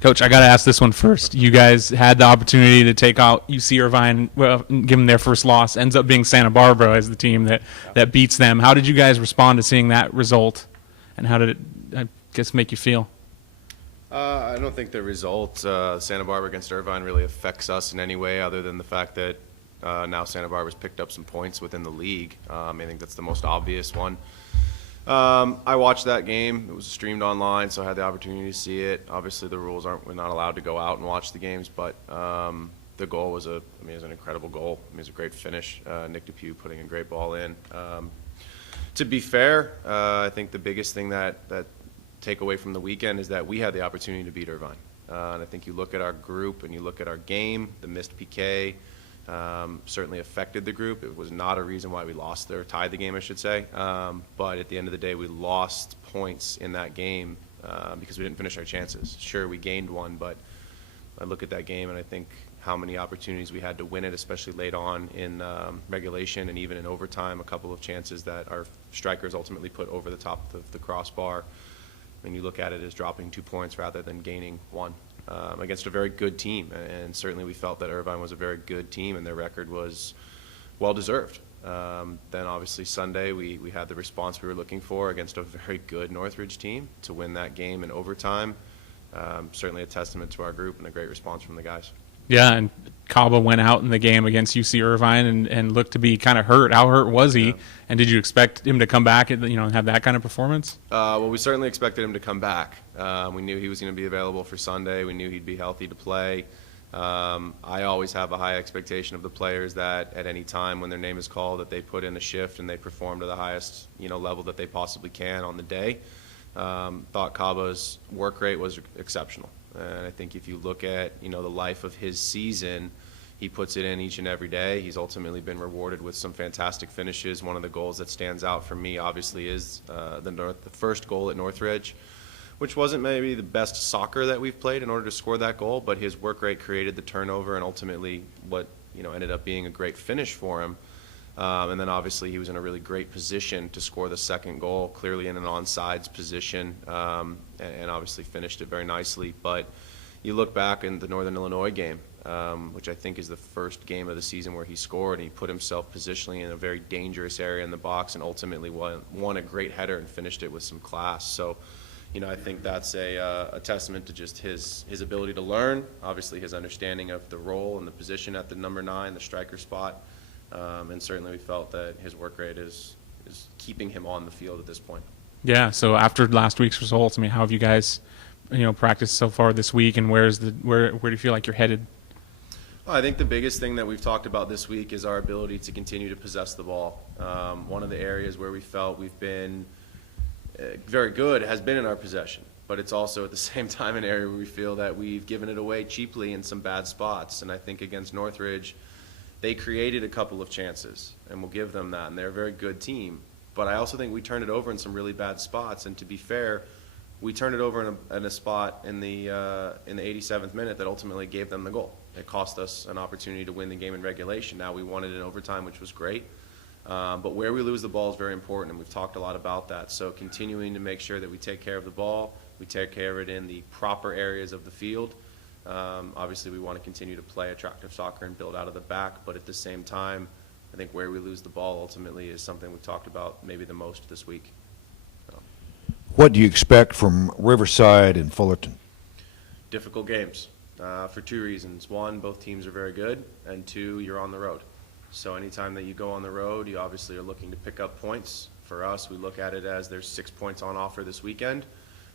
Coach, I got to ask this one first. You guys had the opportunity to take out UC Irvine, well, give them their first loss. Ends up being Santa Barbara as the team that beats them. How did you guys respond to seeing that result, and how did it, I guess, make you feel? I don't think the result, Santa Barbara against Irvine, really affects us in any way other than the fact that now Santa Barbara's picked up some points within the league. I think that's the most obvious one. I watched that game. It was streamed online, so I had the opportunity to see it. Obviously, the rules we're not allowed to go out and watch the games, but the goal was it was an incredible goal. It was a great finish. Nick Depew putting a great ball in. To be fair, I think the biggest thing that take away from the weekend is that we had the opportunity to beat Irvine. And I think you look at our group and you look at our game, the missed PK certainly affected the group. It was not a reason why we lost or tied the game, I should say. But at the end of the day, we lost points in that game because we didn't finish our chances. Sure, we gained one, but I look at that game and I think how many opportunities we had to win it, especially late on in regulation and even in overtime, a couple of chances that our strikers ultimately put over the top of the crossbar. And you look at it as dropping 2 points rather than gaining one against a very good team. And certainly we felt that Irvine was a very good team and their record was well-deserved. Then obviously Sunday we had the response we were looking for against a very good Northridge team to win that game in overtime. Certainly a testament to our group and a great response from the guys. Yeah, and Cabo went out in the game against UC Irvine and looked to be kind of hurt. How hurt was he? Yeah. And did you expect him to come back and have that kind of performance? Well, we certainly expected him to come back. We knew he was going to be available for Sunday. We knew he'd be healthy to play. I always have a high expectation of the players that at any time when their name is called that they put in a shift and they perform to the highest level that they possibly can on the day. Thought Cabo's work rate was exceptional. And I think if you look at, the life of his season, he puts it in each and every day. He's ultimately been rewarded with some fantastic finishes. One of the goals that stands out for me, obviously, is the first goal at Northridge, which wasn't maybe the best soccer that we've played in order to score that goal, but his work rate created the turnover and ultimately what, ended up being a great finish for him. And then obviously he was in a really great position to score the second goal, clearly in an onside position, and obviously finished it very nicely. But you look back in the Northern Illinois game, which I think is the first game of the season where he scored, and he put himself positionally in a very dangerous area in the box and ultimately won a great header and finished it with some class. So, I think that's a testament to just his ability to learn, obviously his understanding of the role and the position at the number 9, the striker spot. And certainly we felt that his work rate is keeping him on the field at this point. Yeah, so after last week's results, how have you guys, practiced so far this week, and where do you feel like you're headed? Well, I think the biggest thing that we've talked about this week is our ability to continue to possess the ball. One of the areas where we felt we've been very good has been in our possession, but it's also at the same time an area where we feel that we've given it away cheaply in some bad spots. And I think against Northridge, they created a couple of chances, and we'll give them that, and they're a very good team. But I also think we turned it over in some really bad spots, and to be fair, we turned it over in a spot in the 87th minute that ultimately gave them the goal. It cost us an opportunity to win the game in regulation. Now we won it in overtime, which was great. But where we lose the ball is very important, and we've talked a lot about that. So continuing to make sure that we take care of the ball, we take care of it in the proper areas of the field. Obviously, we want to continue to play attractive soccer and build out of the back, but at the same time, I think where we lose the ball ultimately is something we've talked about maybe the most this week. So. What do you expect from Riverside and Fullerton? Difficult games for 2 reasons. 1, both teams are very good, and 2, you're on the road. So anytime that you go on the road, you obviously are looking to pick up points. For us, we look at it as there's 6 points on offer this weekend.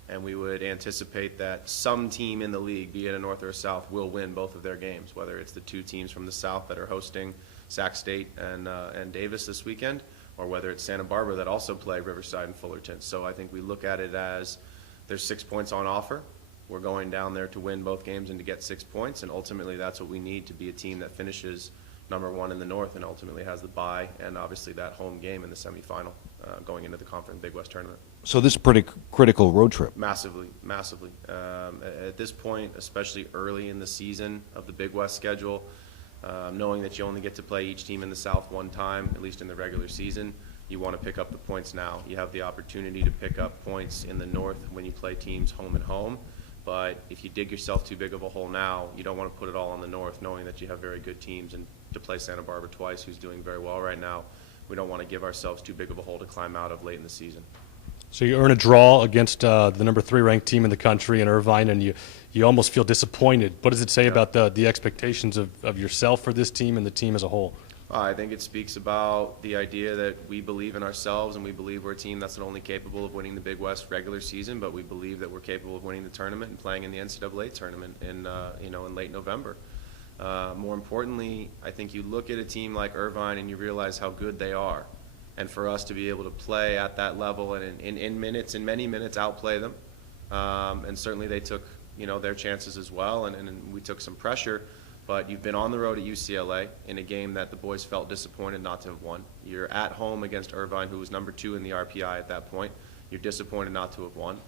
And we would anticipate that some team in the league, be it a North or a South, will win both of their games, whether it's the 2 teams from the South that are hosting Sac State and Davis this weekend, or whether it's Santa Barbara that also play Riverside and Fullerton. So I think we look at it as there's 6 points on offer. We're going down there to win both games and to get 6 points, and ultimately that's what we need to be a team that finishes number 1 in the North and ultimately has the bye and obviously that home game in the semifinal going into the Conference Big West tournament. So this is a pretty critical road trip. Massively, massively. At this point, especially early in the season of the Big West schedule, knowing that you only get to play each team in the South one time, at least in the regular season, you want to pick up the points now. You have the opportunity to pick up points in the North when you play teams home and home, but But if you dig yourself too big of a hole now, you don't want to put it all on the North, knowing that you have very good teams. And to play Santa Barbara twice, who's doing very well right now, we don't want to give ourselves too big of a hole to climb out of late in the season. So you earn a draw against the number 3 ranked team in the country in Irvine, and you almost feel disappointed. What does it say about the expectations of yourself for this team and the team as a whole? I think it speaks about the idea that we believe in ourselves, and we believe we're a team that's not only capable of winning the Big West regular season, but we believe that we're capable of winning the tournament and playing in the NCAA tournament in late November. More importantly, I think you look at a team like Irvine and you realize how good they are. And for us to be able to play at that level and in many minutes, outplay them. And certainly they took, their chances as well, and we took some pressure. But you've been on the road at UCLA in a game that the boys felt disappointed not to have won. You're at home against Irvine, who was number 2 in the RPI at that point. You're disappointed not to have won.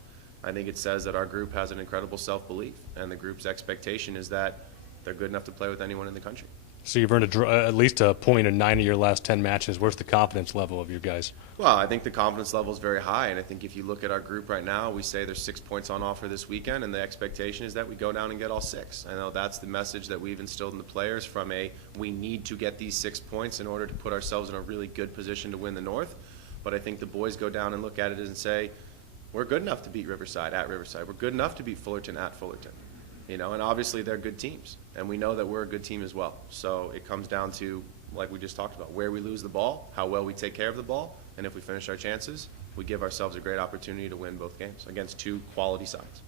I think it says that our group has an incredible self-belief, and the group's expectation is that they're good enough to play with anyone in the country. So you've earned at least a point in 9 of your last 10 matches. Where's the confidence level of you guys? Well, I think the confidence level is very high, and I think if you look at our group right now, we say there's 6 points on offer this weekend, and the expectation is that we go down and get all 6. I know that's the message that we've instilled in the players from we need to get these 6 points in order to put ourselves in a really good position to win the North. But I think the boys go down and look at it and say, we're good enough to beat Riverside at Riverside. We're good enough to beat Fullerton at Fullerton. And obviously they're good teams, and we know that we're a good team as well. So it comes down to, like we just talked about, where we lose the ball, how well we take care of the ball, and if we finish our chances, we give ourselves a great opportunity to win both games against 2 quality sides.